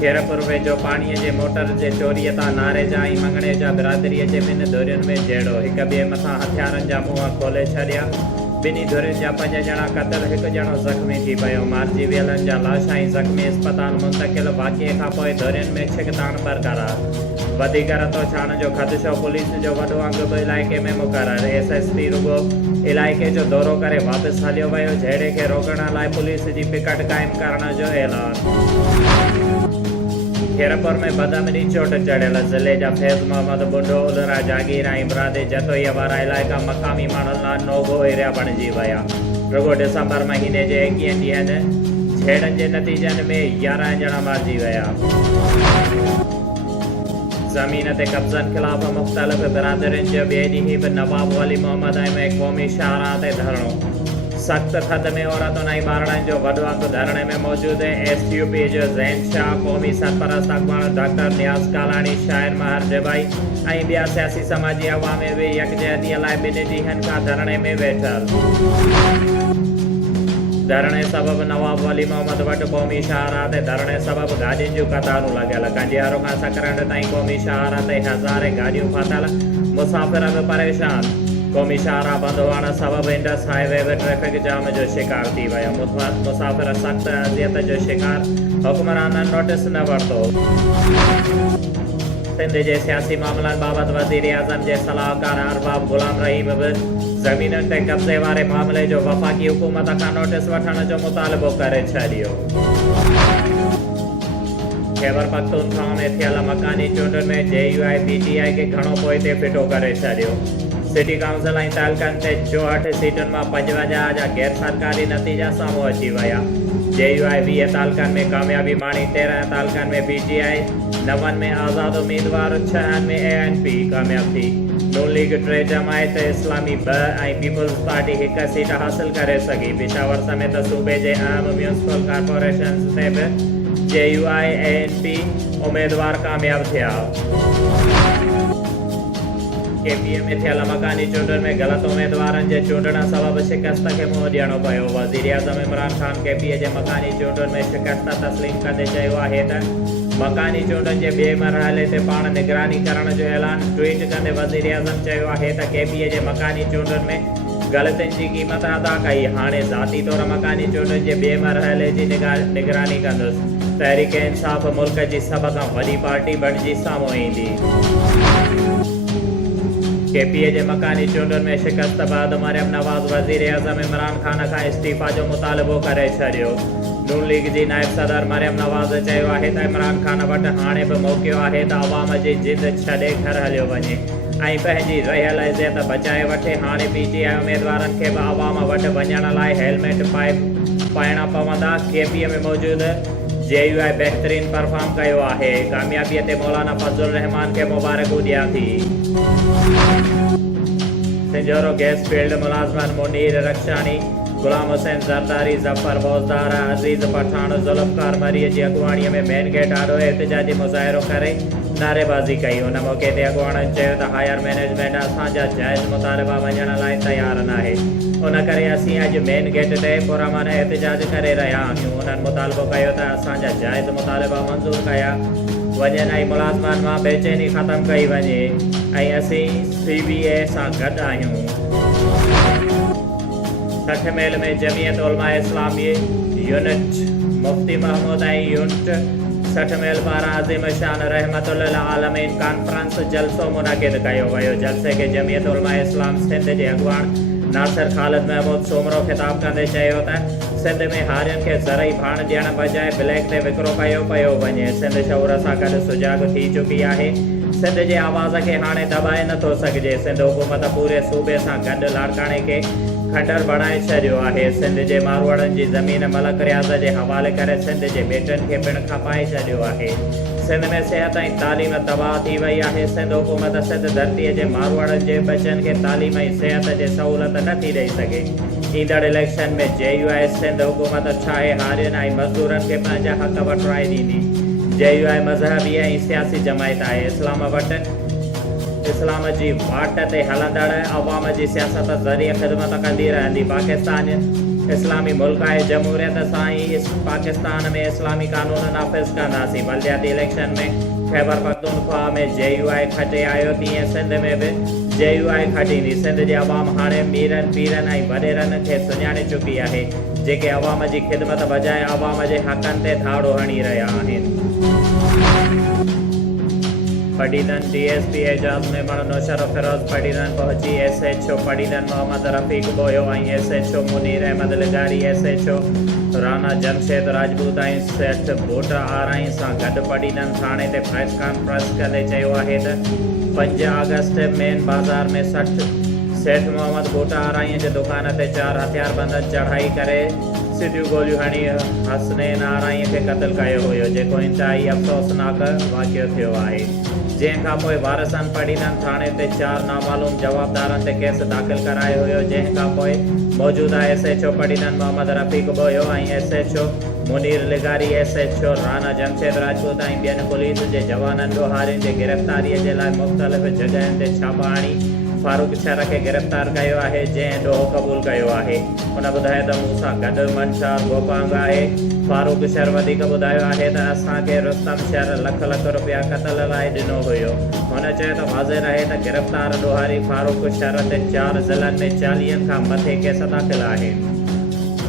खेरपुर वेझो पाणीअ जे मोटर जे चोरीअ तां नारेजा ऐं मंगणे जा बिरादरीअ जे ॿिनि धुरियुनि में जहिड़ो हिक ॿिए मथां हथियारनि जा मुंहं खोले छॾिया। ॿिन्ही धुरियुनि जा 5 ॼणा क़तल, हिकु ॼणो ज़ख़्मी थी पियो। मारिजी वियलनि जा लाश ऐं ज़ख़्मी अस्पताल मुंतक़िल। वाक़िए खां पोइ धुरियुनि में छिकताण बरक़रार। वधीक रतो छाण जो ख़दशो। पुलिस जो वॾो अंग बि इलाइक़े में मुक़ररु। SSP रुॻो इलाइक़े जो दौरो करे वापसि हलियो वियो। झेड़े खे रोकण लाइ पुलिस जी पिकट क़ाइमु करण जो ऐलान। खेरपुर में बदअमनी चोट चढ़ियल। ज़िले जा फैज़ मोहम्मद बुंडो, उलरा जागीर ऐं बरादे जतोईअ वारा इलाइक़ा मक़ामी माण्हुनि लाइ नोगो एरिया बणिजी विया। रुॻो डिसंबर महीने जे 21 ॾींहंनि झेड़नि जे नतीजनि में 11 ॼणा मारिजी विया। ज़मीन ते कब्ज़नि ख़िलाफ़ मुख़्तलिफ़ बिरादरियुनि जो ॿिए ॾींहुं बि नवाब वली मोहम्मद में क़ौमी शाहराह ते धरणो। सख़्त थधि में औरतुनि ऐं ॿारनि जो वॾो अंगु धरणे में मौजूदु। SUP जो ज़ैन शाह, क़ौमी सरपरस्त अॻवान डॉक्टर नियाज़ कालाणी, शाइर महर डिबाई ऐं ॿिया सियासी समाजी अवाम बि यकजहतीअ लाइ 2 ॾींहंनि खां धरणे में वेठल। धरणे सबबि नवाब वली मोहम्मद वटि क़ौमी शाहराह ते धरणे सबबि गाॾियुनि जूं कतारूं लॻियल। कंडियारो खां सकरंड ताईं क़ौमी शाहराह ते हज़ारे गाॾियूं फाथल। मुसाफ़िर बि परेशान। क़ौमी शाहराह बंदि हुअण सबबि इंडस हाईवे बि ट्रैफ़िक जाम जो शिकार थी वियो। मुसाफ़िर सख़्त अज़ियत जो शिकार। हुक्मराननि नोटिस न वरितो। सिंध जे सियासी मामलनि बाबति वज़ीर आज़म जे सलाहकार अरबाब ग़ुलाम रहीम बि ज़मीनुनि ते कब्ज़े वारे मामले जो वफ़ाक़ी हुकूमत खां नोटिस वठण जो मुतालिबो करे छॾियो। खैबर पख्तूनख्वा में थियल मकानी चूंडुनि में JUI PTI खे घणो पोइ ते फिटो करे छॾियो। सिटी काउंसिल ऐं तालकनि ते 64 सीटुनि मां 55 जा गैर सरकारी नतीजा साम्हूं अची विया। JUI 20 तालकनि में कामयाबी माणी। 13 तालकनि में PTI, 9 में आज़ाद उम्मीदवार, 6 में ANP कामयाब थी। नून लीग 3, जमायत इस्लामी 2 ऐं पीपल्स पार्टी 1 सीट हासिल करे सघी। पेशावर समेत सूबे जे अहम म्यूनिसिपल कॉर्पोरेशन्स में बि JUI ANP उम्मीदवार कामयाब थिया। KPA में थियल मकानी चूंडुनि में ग़लति उम्मीदवारनि जे चूंडण सबबि शिकस्त खे मुंहुं ॾियणो पियो। वज़ीर आज़म इमरान ख़ान KPA जे मकानी चूंडुनि में शिकस्त तस्लीम कंदे चयो आहे त मकानी चूंडुनि जे ॿिए मरहले ते पाण निगरानी करण जो ऐलान। ट्वीट कंदे वज़ीर आज़म चयो आहे त KPA जे मकानी चूंडुनि में ग़लतियुनि जी क़ीमत अदा कई। हाणे ज़ाती तौरु मकानी चूंडुनि जे ॿिए मरहले जी निगरानी कंदुसि। तहरीक इंसाफ़ मुल्क जी सभ खां वॾी पार्टी बणिजी साम्हूं ईंदी। KPA जे मकानी चूंडुनि में शिकस्त बैदि मरियम नवाज़ वज़ीर आज़म इमरान ख़ान खां इस्तीफ़ा जो मुतालिबो करे छॾियो। नून लीग जी नाइब सदर मरियम नवाज़ चयो आहे त इमरान ख़ान वटि हाणे बि मौक़ो आहे त अवाम जी जिद छॾे घर हलियो वञे ऐं पंहिंजी रहियल इज़त बचाए वठे। हाणे PTI उम्मीदवारनि खे बि अवाम वटि वञण लाइ हेलमेट पाइणा पवंदा। KPA में मौजूदु JUI बहितरीन परफॉर्म कयो आहे। कामयाबीअ ते मौलाना फज़लुर रहमान खे मुबारकूं ॾियां थी। सिंजोरो गैस फील्ड मुलाज़िमन मुनीर रक्षाणी, गुलाम हुसैन ज़रदारी, ज़फ़र बोज़दार, अज़ीज़ पठान ज़ुल्फ़कार मरीअ जी अॻुवाणीअ में मेन गेट आॾो एहतिजाजी मुज़ाहिरो करे नारेबाज़ी कई। उन मौक़े ते अॻुवाणनि चयो त हायर मैनेजमेंट असांजा जाइज़ मुतालिबा वञण लाइ तयारु न आहे। उन करे असीं अॼु मेन गेट ते पुरअमन एहतिजाज करे रहिया आहियूं। उन्हनि मुतालिबो कयो त असांजा जाइज़ मुतालिबा मंज़ूर कया वञनि ऐं मुलाज़िमनि मां बेचैनी ख़तमु कई वञे ऐं असीं CBA सां गॾु आहियूं। 60 मेल में जमियत उलमा इस्लामी यूनिट मुफ्ती महमूद ऐं यूनिट 60 मेल पारां अज़ीम शान रहमतुल आलमीन कॉन्फ्रेंस जलसो मुनक़िद कयो वियो। जलसे खे जमियत उलमा इस्लाम सिंध जे अॻुवान नासिर ख़ालिद महमूद सोमरो ख़िताब कंदे चयो त सिंध में हारियुनि खे ज़रई भाण ॾियण बजाए ब्लैक ते विकिरो कयो पियो वञे। सिंध शऊर सां गॾु सुजाॻ थी चुकी आहे। सिंध जे आवाज़ खे हाणे दॿाए नथो सघिजे। सिंध हुकूमत पूरे सूबे सां गॾु लाड़काणे खे खंडर बणाए छॾियो आहे। सिंध जे मारवाड़नि जी ज़मीन मलक रियाज़ जे हवाले करे सिंध जे बेटनि खे पिणु खपाए छॾियो आहे। सिंध में सिहत ऐं तालीम तबाह थी वई आहे। सिंध हुकूमत सिंध धरतीअ जे मारवाड़नि जे बचनि खे तालीम ऐं सिहत जे सहूलियत नथी ॾेई सघे। ईंदड़ इलेक्शन में JUI सिंध हुकूमत छाहे हारियुनि ऐं मज़दूरनि खे पंहिंजा हक़ वठराए ॾींदी। JUI मज़हबी ऐं सियासी जमायत आहे। इस्लाम वटि इस्लाम जी वाट ते हलंदड़ अवाम जी सियासत ज़रिए ख़िदमत कंदी रहंदी। पाकिस्तान इस्लामी मुल्क आहे जमहूरियत सां ई पाकिस्तान में इस्लामी कानून नाफ़िज़ कंदासीं। बल्दियाती इलेक्शन में खैबर पख्तूनख्वा में JUI खटे आयो, तीअं सिंध में बि JUI खटींदी। सिंध जी अवाम हाणे मीरनि पीरनि ऐं वॾेरनि खे सुञाणे चुकी आहे, जेके अवाम जी ख़िदमत बजाए अवाम जे हक़नि ते धाड़ो हणी रहिया आहिनि। पढ़ीदन DSP एजाज़ में नौशर फिरोज़ पढ़ीदन पहुंची। SHO पढ़ीदन मोहम्मद रफ़ीक बोयो ऐं SHO मुनीर अहमद लिगारी, SHO राना जमशेद राजपूत ऐं सेठ बूटा आराई सां गॾु पढ़ीदन थाणे ते प्रेस कॉन्फ्रेंस कंदे चयो आहे त 5 अगस्त मेन बाज़ार में सेठ मोहम्मद बूटा आराई जे दुकान ते 4 हथियारबंदनि चढ़ाई करे सिधियूं गोलियूं हणी हसनैन आराई खे क़त्ल कयो हुयो, जेको इंतहाई अफ़सोसनाक वाक़ियो थियो आहे। जंहिंखां पोइ वारसनि पढ़ीदन थाणे ते 4 नामालूम जवाबदारनि ते केस दाख़िल करायो हुयो, जंहिंखां पोइ मौजूदा SHO पढ़ीदन मोहम्मद रफ़ीक बोयो ऐं SHO मुनीर लिगारी, SHO राना जमशेद राजपूत ऐं ॿियनि पुलिस जे जवाननि ॾोहारियुनि जे गिरफ़्तारीअ जे लाइ मुख़्तलिफ़ जॻहियुनि ते छापा हणी फारूक शर खे गिरफ़्तार कयो आहे, जंहिं ॾोहो क़बूल कयो आहे। उन ॿुधायो त मूं सां गॾु मंशार गोपांग आहे। फारूक शर वधीक ॿुधायो आहे त असांखे रुस्तम शर लख रुपया क़त्ल लाइ ॾिनो हुयो। हुन चयो त वाज़े रहे त गिरफ़्तार ॾोहारी फारूक शर ते 4 ज़िलनि में 40 खां मथे केस दाख़िल आहिनि।